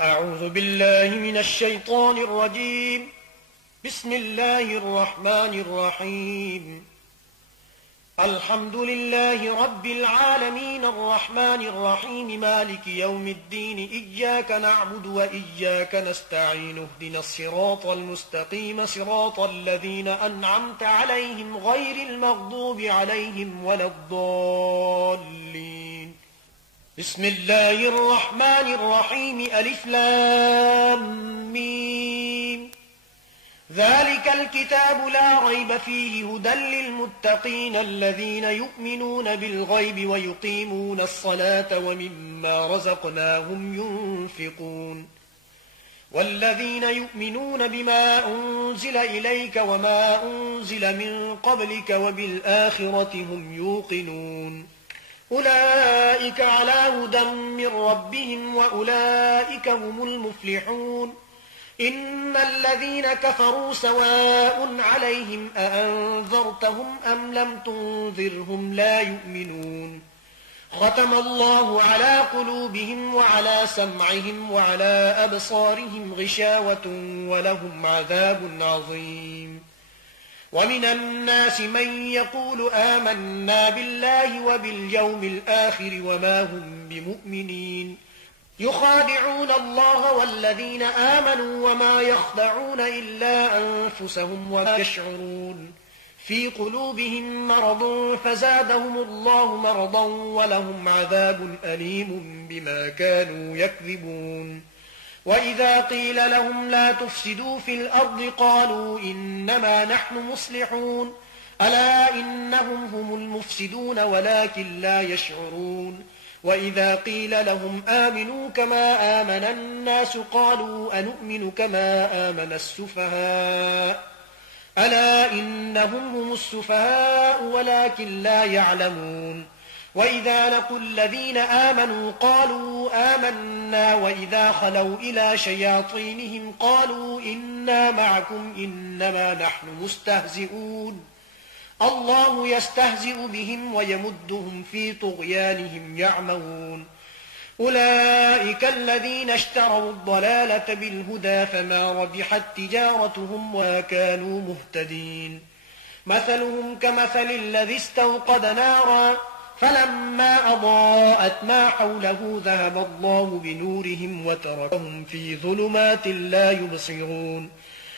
أعوذ بالله من الشيطان الرجيم. بسم الله الرحمن الرحيم. الحمد لله رب العالمين الرحمن الرحيم مالك يوم الدين إياك نعبد وإياك نستعين اهدنا الصراط المستقيم صراط الذين أنعمت عليهم غير المغضوب عليهم ولا الضالين. بسم الله الرحمن الرحيم ألف لام ميم. ذلك الكتاب لا ريب فيه هدى للمتقين الذين يؤمنون بالغيب ويقيمون الصلاة ومما رزقناهم ينفقون والذين يؤمنون بما أنزل إليك وما أنزل من قبلك وبالآخرة هم يوقنون أولئك على هدى من ربهم وأولئك هم المفلحون. إن الذين كفروا سواء عليهم أأنذرتهم أم لم تنذرهم لا يؤمنون. ختم الله على قلوبهم وعلى سمعهم وعلى أبصارهم غشاوة ولهم عذاب عظيم. ومن الناس من يقول آمنا بالله وباليوم الآخر وما هم بمؤمنين يخادعون الله والذين آمنوا وما يخدعون إلا أنفسهم وما يشعرون. في قلوبهم مرض فزادهم الله مرضا ولهم عذاب أليم بما كانوا يكذبون. وإذا قيل لهم لا تفسدوا في الأرض قالوا إنما نحن مصلحون ألا إنهم هم المفسدون ولكن لا يشعرون. وإذا قيل لهم آمنوا كما آمن الناس قالوا أنؤمن كما آمن السفهاء ألا إنهم هم السفهاء ولكن لا يعلمون. وإذا لقوا الذين آمنوا قالوا آمنا وإذا خلوا إلى شياطينهم قالوا إنا معكم إنما نحن مستهزئون. الله يستهزئ بهم ويمدهم في طغيانهم يعمهون. أولئك الذين اشتروا الضلالة بالهدى فما ربحت تجارتهم وما كانوا مهتدين. مثلهم كمثل الذي استوقد نارا فلما أضاءت ما حوله ذهب الله بنورهم وتركهم في ظلمات لا يبصرون.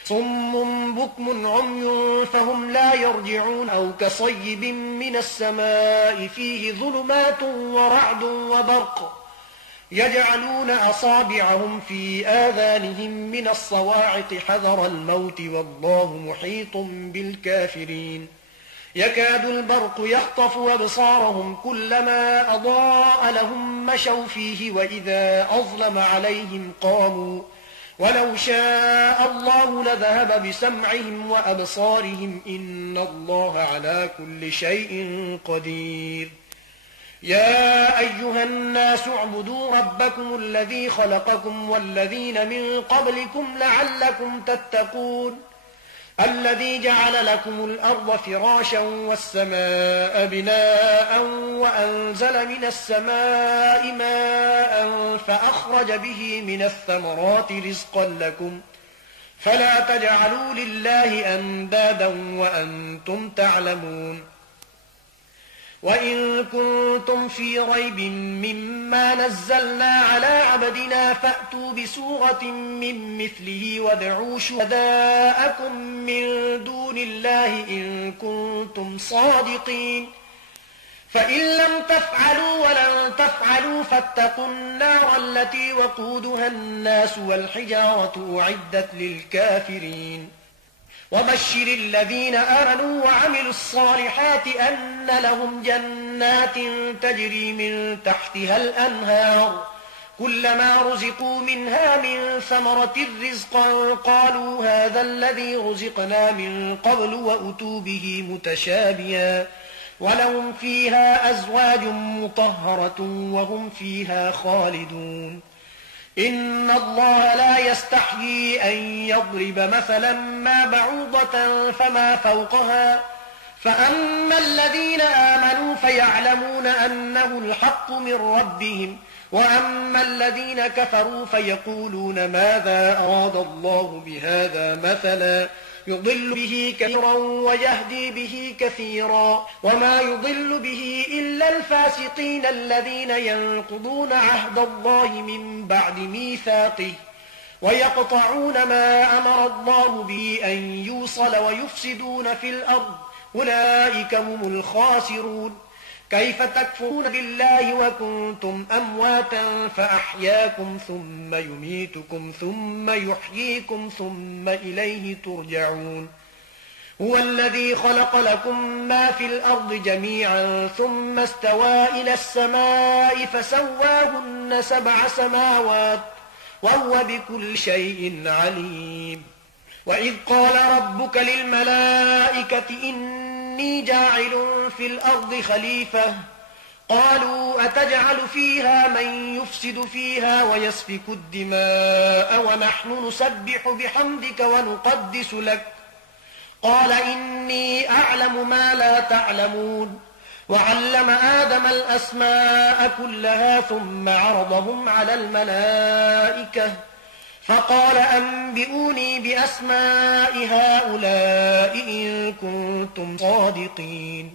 صم بكم عمي فهم لا يرجعون أو كصيب من السماء فيه ظلمات ورعد وبرق يجعلون أصابعهم في آذانهم من الصواعق حذر الموت والله محيط بالكافرين. يكاد البرق يخطف أبصارهم كلما أضاء لهم مشوا فيه وإذا أظلم عليهم قاموا ولو شاء الله لذهب بسمعهم وأبصارهم إن الله على كل شيء قدير. يا أيها الناس اعبدوا ربكم الذي خلقكم والذين من قبلكم لعلكم تتقون الذي جعل لكم الأرض فراشا والسماء بناء وأنزل من السماء ماء فأخرج به من الثمرات رزقا لكم فلا تجعلوا لله أندادا وأنتم تعلمون. وإن كنتم في ريب مما نزلنا على عبدنا فأتوا بسورة من مثله وادعوا شهداءكم من دون الله إن كنتم صادقين. فإن لم تفعلوا ولن تفعلوا فاتقوا النار التي وقودها الناس والحجارة أعدت للكافرين. وبشر الذين آمنوا وعملوا الصالحات أن لهم جنات تجري من تحتها الأنهار كلما رزقوا منها من ثمرة رزقا قالوا هذا الذي رزقنا من قبل وأتوا به متشابها ولهم فيها أزواج مطهرة وهم فيها خالدون. إن الله لا يستحيي أن يضرب مثلا ما بعوضة فما فوقها فأما الذين آمنوا فيعلمون أنه الحق من ربهم، وأما الذين كفروا فيقولون ماذا أراد الله بهذا مثلا يضل به كثيرا ويهدي به كثيرا، وما يضل به إلا الفاسقين الذين ينقضون عهد الله من بعد ميثاقه ويقطعون ما أمر الله به أن يوصل ويفسدون في الأرض، أولئك هم الخاسرون. كيف تكفرون بالله وكنتم أمواتا فأحياكم ثم يميتكم ثم يحييكم ثم إليه ترجعون. هو الذي خلق لكم ما في الأرض جميعا ثم استوى إلى السماء فسواهن 7 سماوات وهو بكل شيء عليم. وإذ قال ربك للملائكة إني جاعل في الأرض خليفة قالوا أتجعل فيها من يفسد فيها ويسفك الدماء ونحن نسبح بحمدك ونقدس لك قال إني أعلم ما لا تعلمون. وعلم آدم الأسماء كلها ثم عرضهم على الملائكة فقال أنبئوني بأسماء هؤلاء إن كنتم صادقين.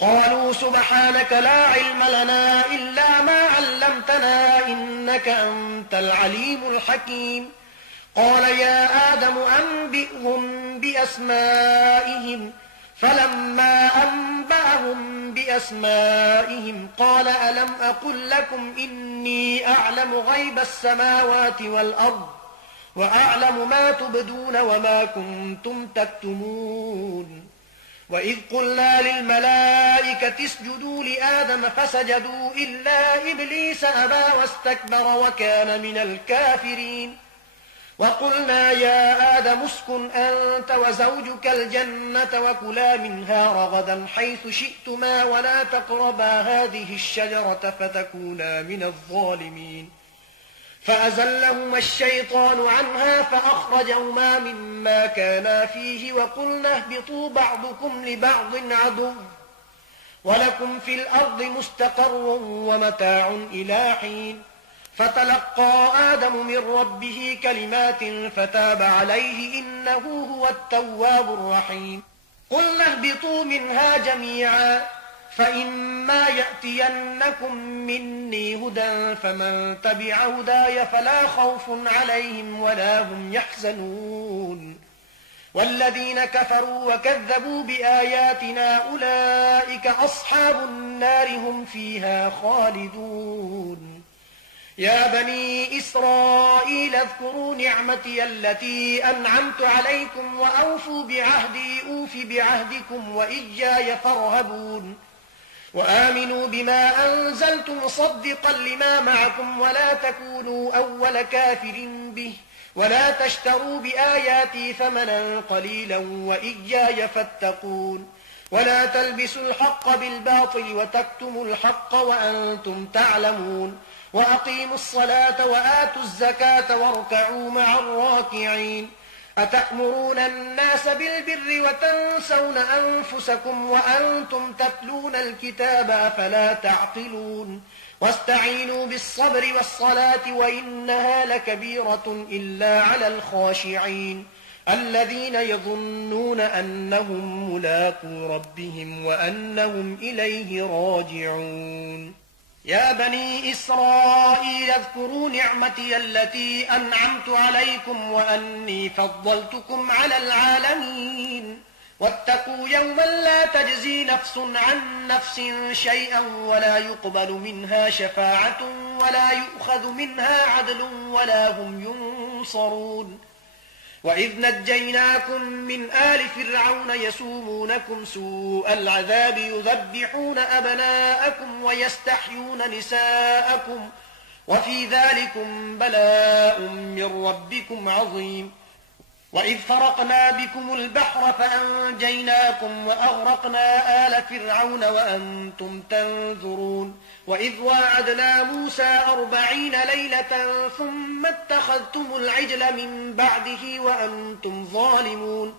قالوا سبحانك لا علم لنا إلا ما علمتنا إنك أنت العليم الحكيم. قال يا آدم أنبئهم بأسمائهم فلما أنبأهم بأسمائهم قال ألم أقل لكم إني أعلم غيب السماوات والأرض وأعلم ما تبدون وما كنتم تكتمون. وإذ قلنا للملائكة اسجدوا لآدم فسجدوا إلا إبليس أبى واستكبر وكان من الكافرين. وقلنا يا آدم اسكن أنت وزوجك الجنة وكلا منها رغدا حيث شئتما ولا تقربا هذه الشجرة فتكونا من الظالمين. فأزلهما الشيطان عنها فأخرجهما مما كانا فيه وقلنا اهبطوا بعضكم لبعض عدو ولكم في الأرض مستقر ومتاع إلى حين. فتلقى آدم من ربه كلمات فتاب عليه إنه هو التواب الرحيم. قلنا اهبطوا منها جميعا فإما يأتينكم مني هدى فمن تبع هداي فلا خوف عليهم ولا هم يحزنون. والذين كفروا وكذبوا بآياتنا أولئك أصحاب النار هم فيها خالدون. يا بني إسرائيل اذكروا نعمتي التي أنعمت عليكم وأوفوا بعهدي أوف بعهدكم وإياي فارهبون. وآمنوا بما أنزلت مصدقا لما معكم ولا تكونوا أول كافر به ولا تشتروا بآياتي ثمنا قليلا وإياي فاتقون. ولا تلبسوا الحق بالباطل وتكتموا الحق وأنتم تعلمون. وأقيموا الصلاة وآتوا الزكاة واركعوا مع الراكعين. أتأمرون الناس بالبر وتنسون أنفسكم وأنتم تتلون الكتاب أفلا تعقلون. واستعينوا بالصبر والصلاة وإنها لكبيرة إلا على الخاشعين الذين يظنون أنهم ملاقو ربهم وأنهم إليه راجعون. يا بني إسرائيل اذكروا نعمتي التي أنعمت عليكم وأني فضلتكم على العالمين. واتقوا يوما لا تجزي نفس عن نفس شيئا ولا يقبل منها شفاعة ولا يؤخذ منها عدل ولا هم ينصرون. وإذ نجيناكم من آل فرعون يسومونكم سوء العذاب يذبحون أبناءكم ويستحيون نساءكم وفي ذلكم بلاء من ربكم عظيم. وإذ فرقنا بكم البحر فأنجيناكم وأغرقنا آل فرعون وأنتم تنظرون. وإذ واعدنا موسى 40 ليلة ثم اتخذتم العجل من بعده وأنتم ظالمون.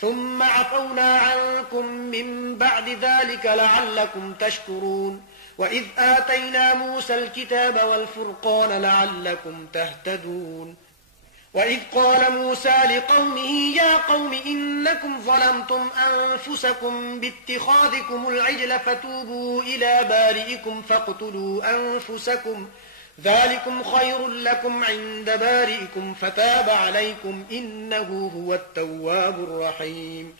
ثم عفونا عنكم من بعد ذلك لعلكم تشكرون وإذ آتينا موسى الكتاب والفرقان لعلكم تهتدون وإذ قال موسى لقومه يا قوم إنكم ظلمتم أنفسكم باتخاذكم العجل فتوبوا إلى بارئكم فاقتلوا أنفسكم ذلكم خير لكم عند بارئكم فتاب عليكم إنه هو التواب الرحيم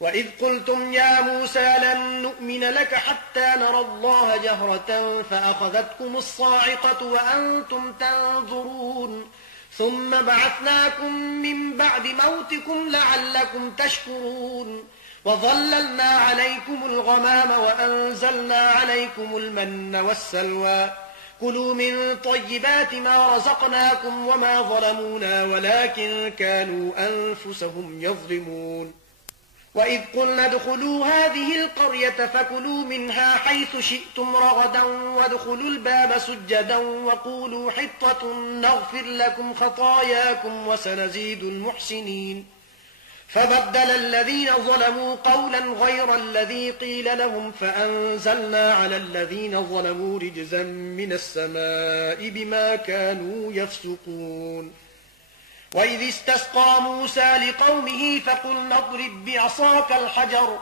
وإذ قلتم يا موسى لن نؤمن لك حتى نرى الله جهرة فأخذتكم الصاعقة وأنتم تنظرون ثم بعثناكم من بعد موتكم لعلكم تشكرون وظللنا عليكم الغمام وأنزلنا عليكم المن والسلوى كلوا من طيبات ما رزقناكم وما ظلمونا ولكن كانوا أنفسهم يظلمون وإذ قلنا ادخلوا هذه القرية فكلوا منها حيث شئتم رغدا وادخلوا الباب سجدا وقولوا حطة نغفر لكم خطاياكم وسنزيد المحسنين فبدل الذين ظلموا قولا غير الذي قيل لهم فأنزلنا على الذين ظلموا رجزا من السماء بما كانوا يفسقون وإذ استسقى موسى لقومه فقلنا اضرب بعصاك الحجر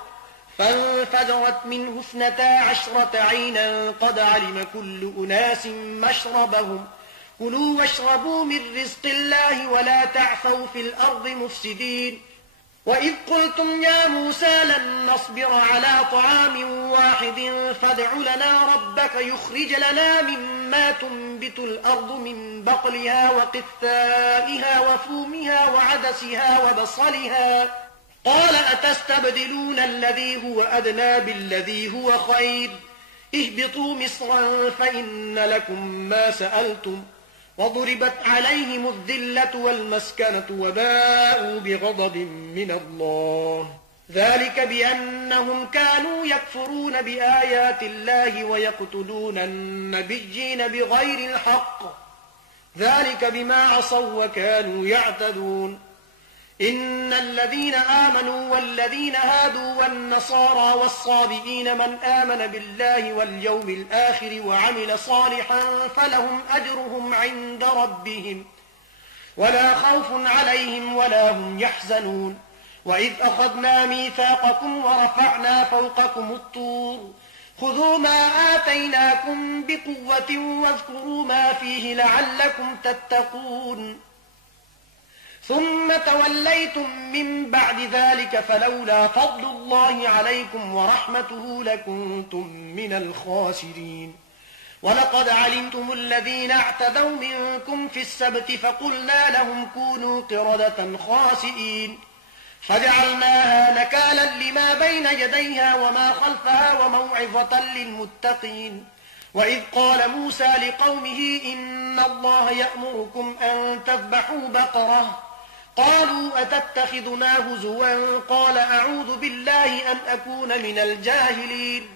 فانفجرت منه 12 عينا قد علم كل أناس مشربهم كلوا واشربوا من رزق الله ولا تعثوا في الأرض مفسدين وإذ قلتم يا موسى لن نصبر على طعام واحد فادع لنا ربك يخرج لنا مما تنبت الأرض من بقلها وقثائها وفومها وعدسها وبصلها قال أتستبدلون الذي هو أدنى بالذي هو خير اهبطوا مصرا فإن لكم ما سألتم وضربت عليهم الذلة والمسكنة وباءوا بغضب من الله ذلك بأنهم كانوا يكفرون بآيات الله ويقتلون النبيين بغير الحق ذلك بما عصوا وكانوا يعتدون إن الذين آمنوا والذين هادوا والنصارى والصابئين من آمن بالله واليوم الآخر وعمل صالحا فلهم أجرهم عند ربهم ولا خوف عليهم ولا هم يحزنون وإذ أخذنا ميثاقكم ورفعنا فوقكم الطور خذوا ما آتيناكم بقوة واذكروا ما فيه لعلكم تتقون ثم توليتم من بعد ذلك فلولا فضل الله عليكم ورحمته لكنتم من الخاسرين ولقد علمتم الذين اعتدوا منكم في السبت فقلنا لهم كونوا قردة خاسئين فجعلناها نكالا لما بين يديها وما خلفها وموعظة للمتقين وإذ قال موسى لقومه إن الله يأمركم أن تذبحوا بقرة قالوا أتتخذنا هزوا قال أعوذ بالله أن أكون من الجاهلين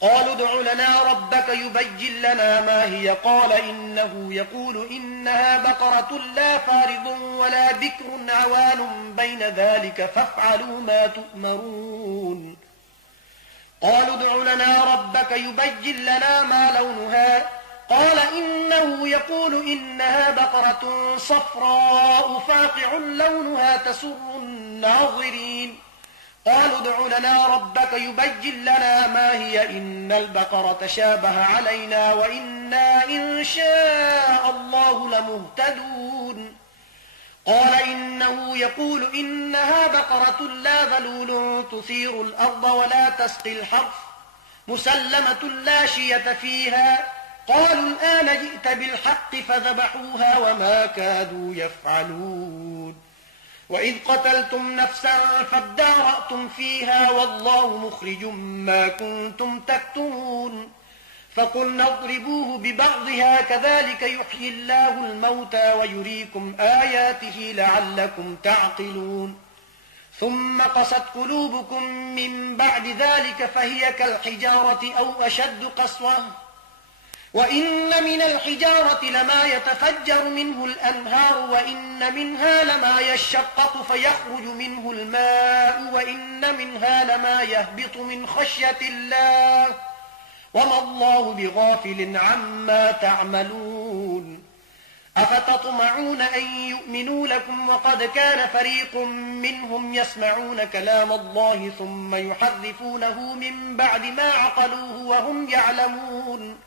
قالوا ادع لنا ربك يبين لنا ما هي قال إنه يقول إنها بقرة لا فارض ولا بكر عوان بين ذلك فافعلوا ما تؤمرون قالوا ادع لنا ربك يبين لنا ما لونها قال إنه يقول إنها بقرة صفراء فاقع لونها تسر الناظرين قالوا ادع لنا ربك يبين لنا ما هي إن البقرة شابه علينا وإنا إن شاء الله لمهتدون قال إنه يقول إنها بقرة لا ذلول تثير الأرض ولا تسقي الحرث مسلمة لا شية فيها قالوا الآن جئت بالحق فذبحوها وما كادوا يفعلون وإذ قتلتم نفسا فادارأتم فيها والله مخرج ما كنتم تكتمون فقلنا اضربوه ببعضها كذلك يحيي الله الموتى ويريكم آياته لعلكم تعقلون ثم قست قلوبكم من بعد ذلك فهي كالحجارة أو أشد قسوة وإن من الحجارة لما يتفجر منه الأنهار وإن منها لما يشقق فيخرج منه الماء وإن منها لما يهبط من خشية الله وما الله بغافل عما تعملون أفتطمعون أن يؤمنوا لكم وقد كان فريق منهم يسمعون كلام الله ثم يحرفونه من بعد ما عقلوه وهم يعلمون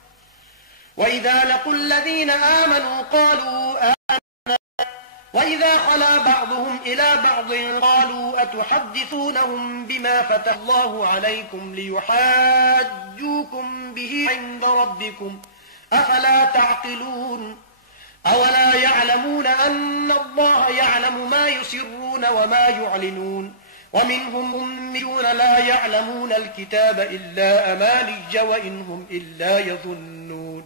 وإذا لقوا الذين آمنوا قالوا آمنا وإذا خلا بعضهم إلى بعض قالوا أتحدثونهم بما فتح الله عليكم ليحاجوكم به عند ربكم أفلا تعقلون أولا يعلمون أن الله يعلم ما يسرون وما يعلنون ومنهم أميون لا يعلمون الكتاب إلا أماني وإنهم إلا يظنون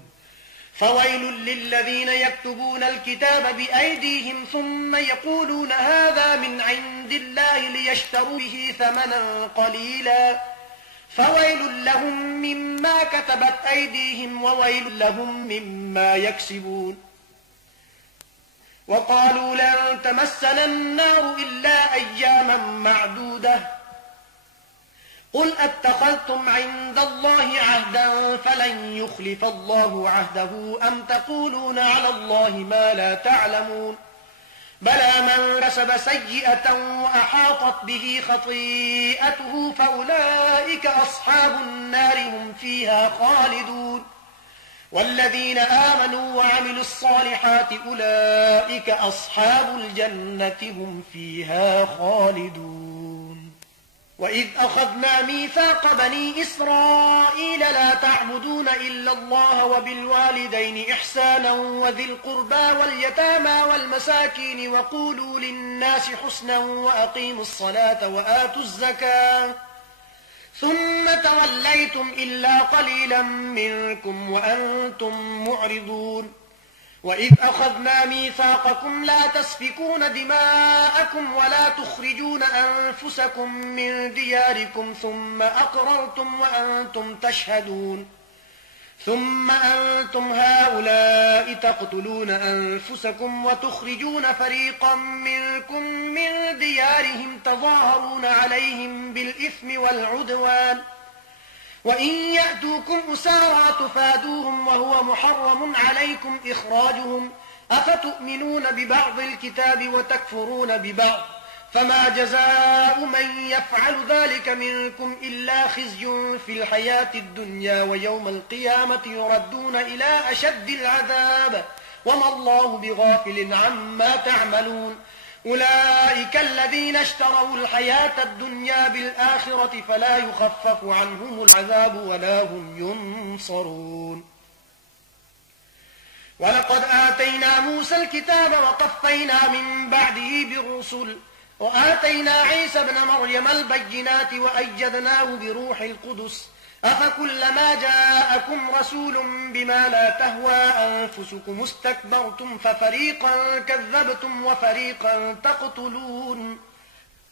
فويل للذين يكتبون الكتاب بأيديهم ثم يقولون هذا من عند الله ليشتروا به ثمنا قليلا فويل لهم مما كتبت أيديهم وويل لهم مما يكسبون وقالوا لن تمسنا النار إلا أياما معدودة قل أتخذتم عند الله عهدا فلن يخلف الله عهده أم تقولون على الله ما لا تعلمون بلى من كسب سيئة وأحاطت به خطيئته فأولئك أصحاب النار هم فيها خالدون والذين آمنوا وعملوا الصالحات أولئك أصحاب الجنة هم فيها خالدون وإذ أخذنا ميثاق بني إسرائيل لا تعبدون إلا الله وبالوالدين إحسانا وذي القربى واليتامى والمساكين وقولوا للناس حسنا وأقيموا الصلاة وآتوا الزكاة ثم توليتم إلا قليلا منكم وأنتم معرضون وإذ أخذنا ميثاقكم لا تسفكون دماءكم ولا تخرجون أنفسكم من دياركم ثم أقررتم وأنتم تشهدون ثم أنتم هؤلاء تقتلون أنفسكم وتخرجون فريقا منكم من ديارهم تظاهرون عليهم بالإثم والعدوان وإن يأتوكم أسارى تفادوهم وهو محرم عليكم إخراجهم أفتؤمنون ببعض الكتاب وتكفرون ببعض فما جزاء من يفعل ذلك منكم إلا خزي في الحياة الدنيا ويوم القيامة يردون إلى أشد العذاب وما الله بغافل عما تعملون أولئك الذين اشتروا الحياة الدنيا بالآخرة فلا يخفف عنهم العذاب ولا هم ينصرون ولقد آتينا موسى الكتاب وقفينا من بعده بالرسل وآتينا عيسى ابن مريم البينات وأيدناه بروح القدس أفكلما جاءكم رسول بما لا تهوى أنفسكم استكبرتم ففريقا كذبتم وفريقا تقتلون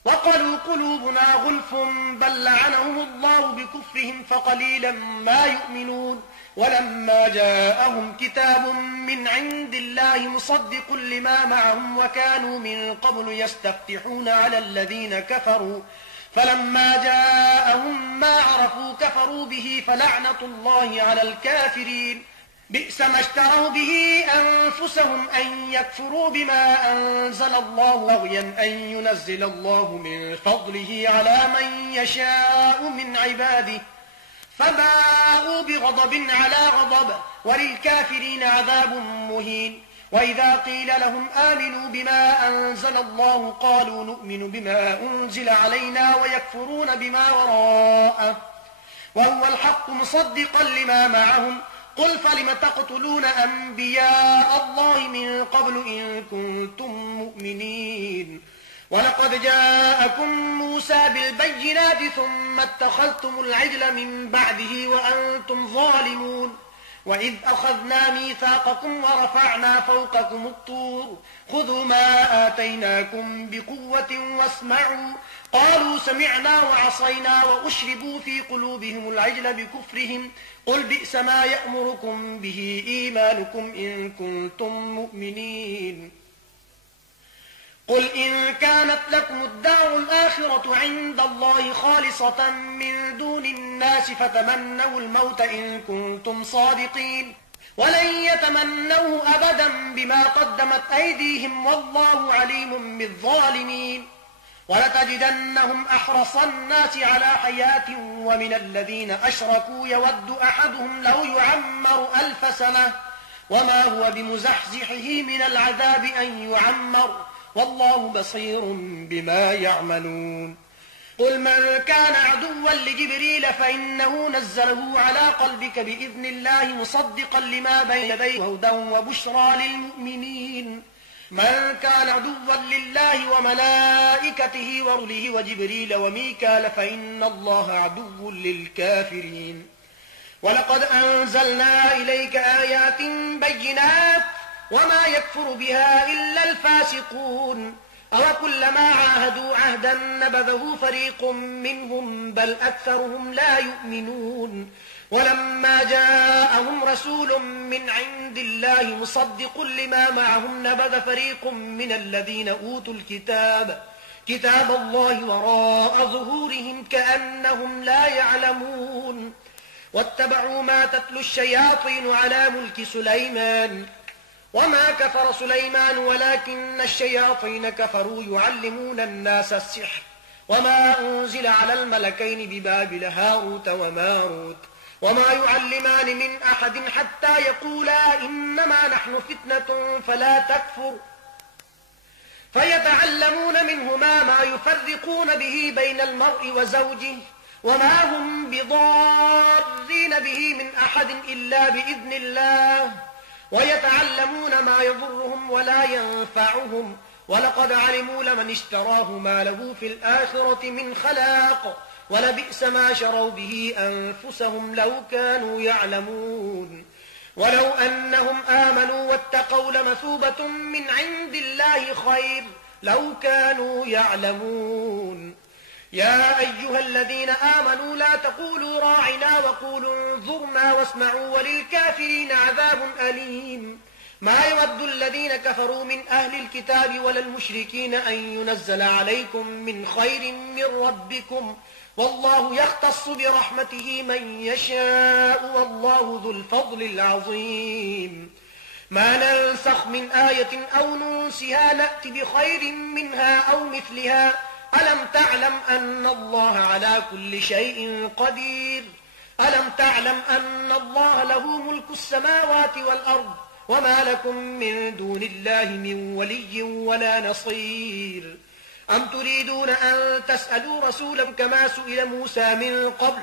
وقالوا قلوبنا غلف بل لعنهم الله بكفرهم فقليلا ما يؤمنون ولما جاءهم كتاب من عند الله مصدق لما معهم وكانوا من قبل يستفتحون على الذين كفروا فلما جاءهم ما عرفوا كفروا به فلعنة الله على الكافرين بئس ما اشتروا به أنفسهم أن يكفروا بما أنزل الله بغيا أن ينزل الله من فضله على من يشاء من عباده فباءوا بغضب على غضب وللكافرين عذاب مهين وإذا قيل لهم آمنوا بما أنزل الله قالوا نؤمن بما أنزل علينا ويكفرون بما وراءه وهو الحق مصدقا لما معهم قل فلم تقتلون أنبياء الله من قبل إن كنتم مؤمنين ولقد جاءكم موسى بالبينات ثم اتخذتم العجل من بعده وأنتم ظالمون وإذ أخذنا ميثاقكم ورفعنا فوقكم الطور خذوا ما آتيناكم بقوة واسمعوا قالوا سمعنا وعصينا وأشربوا في قلوبهم العجل بكفرهم قل بئس ما يأمركم به إيمانكم إن كنتم مؤمنين قل إن كانت لكم الدار الآخرة عند الله خالصة من دون الناس فتمنوا الموت إن كنتم صادقين ولن يتمنوه أبدا بما قدمت أيديهم والله عليم بالظالمين ولتجدنهم أحرص الناس على حياة ومن الذين أشركوا يود أحدهم لو يعمر 1000 سنة وما هو بمزحزحه من العذاب أن يعمر والله بصير بما يعملون قل من كان عدوا لجبريل فإنه نزله على قلبك بإذن الله مصدقا لما بين يديه هدى وبشرى للمؤمنين من كان عدوا لله وملائكته ورسله وجبريل وميكال فإن الله عدو للكافرين ولقد أنزلنا إليك آيات بينات وما يكفر بها إلا الفاسقون أوكلما عاهدوا عهدا نبذه فريق منهم بل أكثرهم لا يؤمنون ولما جاءهم رسول من عند الله مصدق لما معهم نبذ فريق من الذين أوتوا كتاب الله وراء ظهورهم كأنهم لا يعلمون واتبعوا ما تتلو الشياطين على ملك سليمان وما كفر سليمان ولكن الشياطين كفروا يعلمون الناس السحر وما أنزل على الملكين ببابل هاروت وماروت وما يعلمان من أحد حتى يقولا إنما نحن فتنة فلا تكفر فيتعلمون منهما ما يفرقون به بين المرء وزوجه وما هم بضارين به من أحد إلا بإذن الله ويتعلمون ما يضرهم ولا ينفعهم ولقد علموا لمن اشتراه ما له في الآخرة من خلاق ولبئس ما شروا به أنفسهم لو كانوا يعلمون ولو أنهم آمنوا واتقوا لمثوبة من عند الله خير لو كانوا يعلمون يا أيها الذين آمنوا لا تقولوا راعنا وقولوا انظرنا واسمعوا وللكافرين عذاب أليم ما يود الذين كفروا من أهل الكتاب ولا المشركين أن ينزل عليكم من خير من ربكم والله يختص برحمته من يشاء والله ذو الفضل العظيم ما ننسخ من آية أو ننسها نأت بخير منها أو مثلها ألم تعلم أن الله على كل شيء قدير ألم تعلم أن الله له ملك السماوات والأرض وما لكم من دون الله من ولي ولا نصير أم تريدون أن تسألوا رسولكم كما سئل موسى من قبل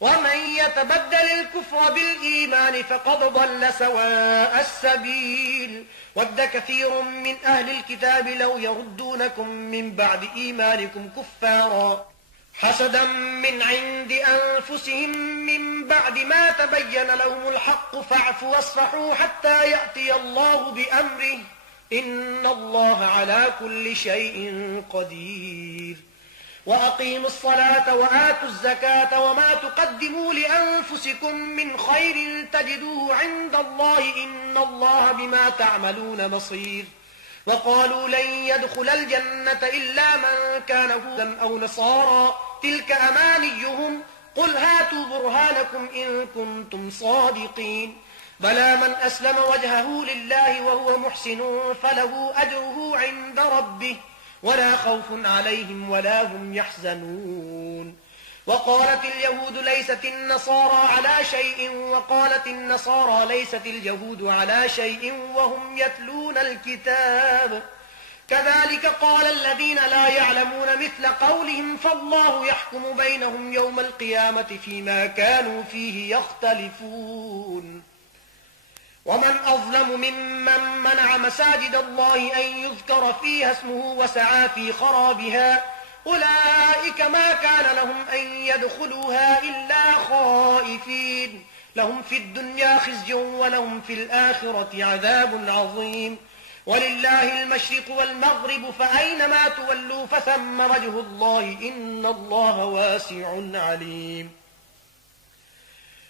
ومن يتبدل الكفر بالإيمان فقد ضل سواء السبيل ود كثير من أهل الكتاب لو يردونكم من بعد إيمانكم كفارا حسدا من عند أنفسهم من بعد ما تبين لهم الحق فاعفوا واصفحوا حتى يأتي الله بأمره إن الله على كل شيء قدير وأقيموا الصلاة وآتوا الزكاة وما تقدموا لأنفسكم من خير تجدوه عند الله إن الله بما تعملون بصير وقالوا لن يدخل الجنة إلا من كان هودا أو نصارى تلك أمانيهم قل هاتوا برهانكم إن كنتم صادقين بلى من أسلم وجهه لله وهو محسن فله أجره عند ربه ولا خوف عليهم ولا هم يحزنون وقالت اليهود ليست النصارى على شيء وقالت النصارى ليست اليهود على شيء وهم يتلون الكتاب كذلك قال الذين لا يعلمون مثل قولهم فالله يحكم بينهم يوم القيامة فيما كانوا فيه يختلفون ومن أظلم ممن منع مساجد الله أن يذكر فيها اسمه وسعى في خرابها أولئك ما كان لهم أن يدخلوها إلا خائفين لهم في الدنيا خزي ولهم في الآخرة عذاب عظيم ولله المشرق والمغرب فأينما تولوا فثم وجه الله إن الله واسع عليم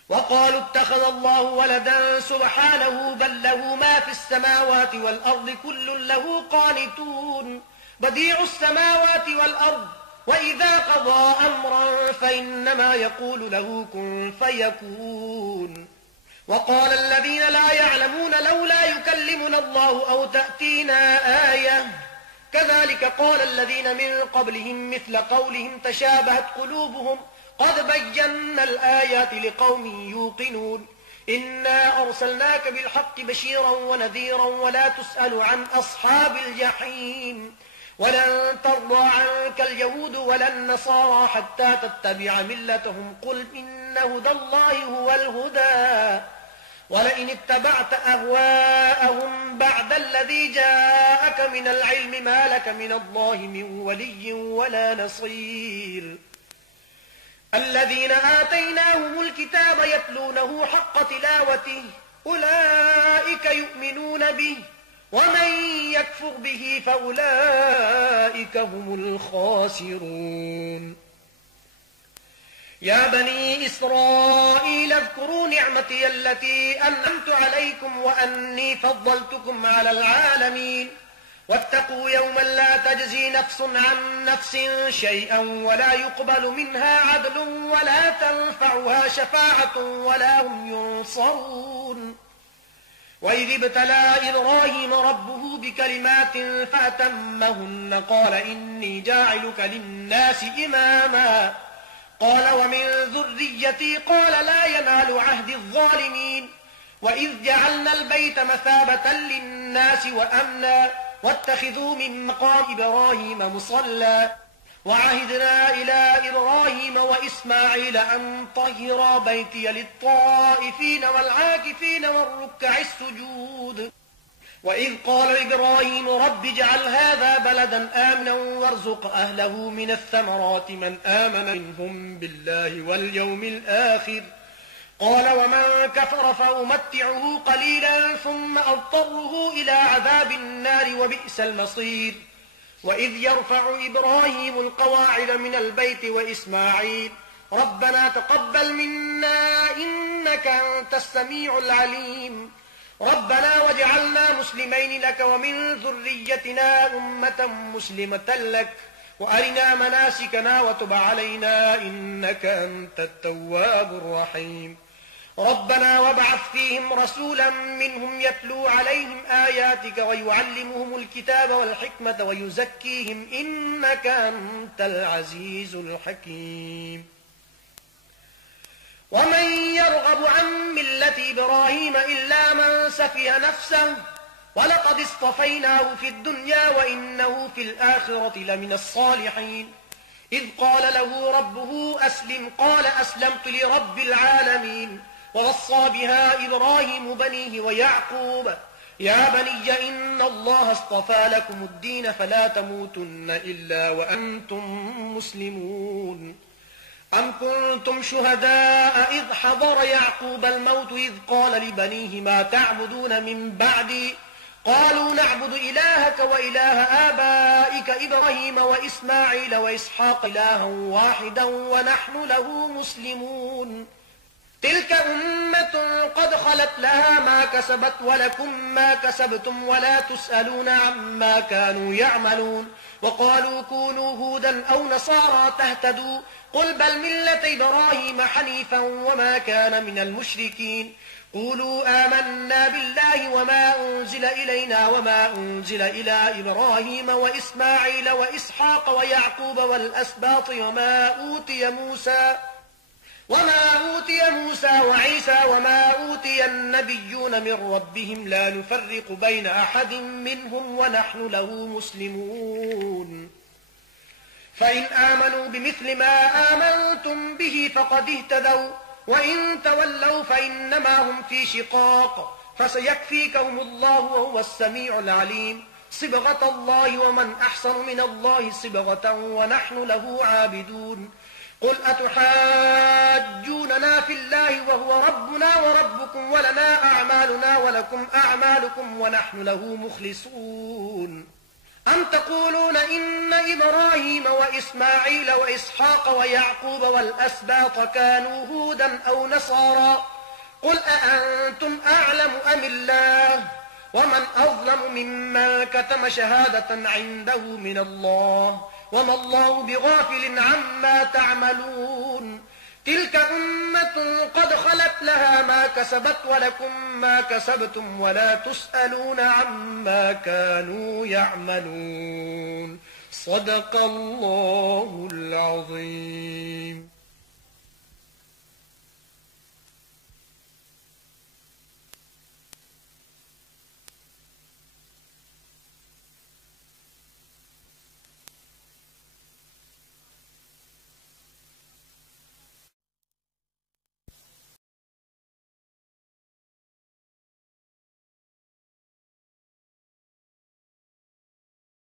وقالوا اتخذ الله ولدا سبحانه بل له ما في السماوات والأرض كل له قانتون بديع السماوات والأرض وإذا قضى أمرا فإنما يقول له كن فيكون وقال الذين لا يعلمون لولا يكلمنا الله أو تأتينا آية كذلك قال الذين من قبلهم مثل قولهم تشابهت قلوبهم قد بينا الآيات لقوم يوقنون إنا أرسلناك بالحق بشيرا ونذيرا ولا تسأل عن أصحاب الجحيم ولن ترضى عنك اليهود ولا النصارى حتى تتبع ملتهم قل إن هدى الله هو الهدى ولئن اتبعت أهواءهم بعد الذي جاءك من العلم ما لك من الله من ولي ولا نصير الذين آتيناهم الكتاب يتلونه حق تلاوته أولئك يؤمنون به ومن يكفر به فأولئك هم الخاسرون يا بني إسرائيل اذكروا نعمتي التي أنعمت عليكم وأني فضلتكم على العالمين واتقوا يوما لا تجزي نفس عن نفس شيئا ولا يقبل منها عدل ولا تنفعها شفاعة ولا هم ينصرون وإذ ابتلى إبراهيم ربه بكلمات فأتمهن قال إني جاعلك للناس إماما قال ومن ذريتي قال لا ينال عهد الظالمين وإذ جعلنا البيت مثابة للناس وأمنا واتخذوا من مقام إبراهيم مصلى وعهدنا إلى إبراهيم وإسماعيل أن طهرا بيتي للطائفين والعاكفين والركع السجود وإذ قال إبراهيم رب اجعل هذا بلدا آمنا وارزق أهله من الثمرات من آمن منهم بالله واليوم الآخر قال ومن كفر فأمتعه قليلا ثم أضطره إلى عذاب النار وبئس المصير وإذ يرفع إبراهيم القواعد من البيت وإسماعيل ربنا تقبل منا إنك أنت السميع العليم ربنا واجعلنا مسلمين لك ومن ذريتنا أمة مسلمة لك وأرنا مناسكنا وتب علينا إنك أنت التواب الرحيم ربنا وابعث فيهم رسولا منهم يتلو عليهم آياتك ويعلمهم الكتاب والحكمة ويزكيهم إنك أنت العزيز الحكيم ومن يرغب عن ملة إبراهيم إلا من سفه نفسه ولقد اصطفيناه في الدنيا وإنه في الآخرة لمن الصالحين إذ قال له ربه أسلم قال أسلمت لرب العالمين ووصى بها إبراهيم بنيه ويعقوب يا بني إن الله اصطفى لكم الدين فلا تموتن إلا وأنتم مسلمون أم كنتم شهداء إذ حضر يعقوب الموت إذ قال لبنيه ما تعبدون من بعدي قالوا نعبد إلهك وإله آبائك إبراهيم وإسماعيل وإسحاق إلها واحدا ونحن له مسلمون تلك أمة قد خلت لها ما كسبت ولكم ما كسبتم ولا تسألون عما كانوا يعملون وقالوا كونوا هودا أو نصارى تهتدوا قل بل ملة إبراهيم حنيفا وما كان من المشركين قولوا آمنا بالله وما أنزل إلينا وما أنزل إلى إبراهيم وإسماعيل وإسحاق ويعقوب والأسباط وما أوتي موسى وعيسى وما أوتي النبيون من ربهم لا نفرق بين أحد منهم ونحن له مسلمون فإن آمنوا بمثل ما آمنتم به فقد اهتدوا وإن تولوا فإنما هم في شقاق فسيكفيكهم الله وهو السميع العليم صبغة الله ومن أحسن من الله صبغة ونحن له عابدون قل أتحاجوننا في الله وهو ربنا وربكم ولنا أعمالنا ولكم أعمالكم ونحن له مخلصون أم تقولون إن إبراهيم وإسماعيل وإسحاق ويعقوب والأسباط كانوا هودا أو نصارى قل أأنتم أعلم أم الله ومن أظلم ممن كتم شهادة عنده من الله وما الله بغافل عما تعملون تلك أمة قد خلت لها ما كسبت ولكم ما كسبتم ولا تسألون عما كانوا يعملون صدق الله العظيم.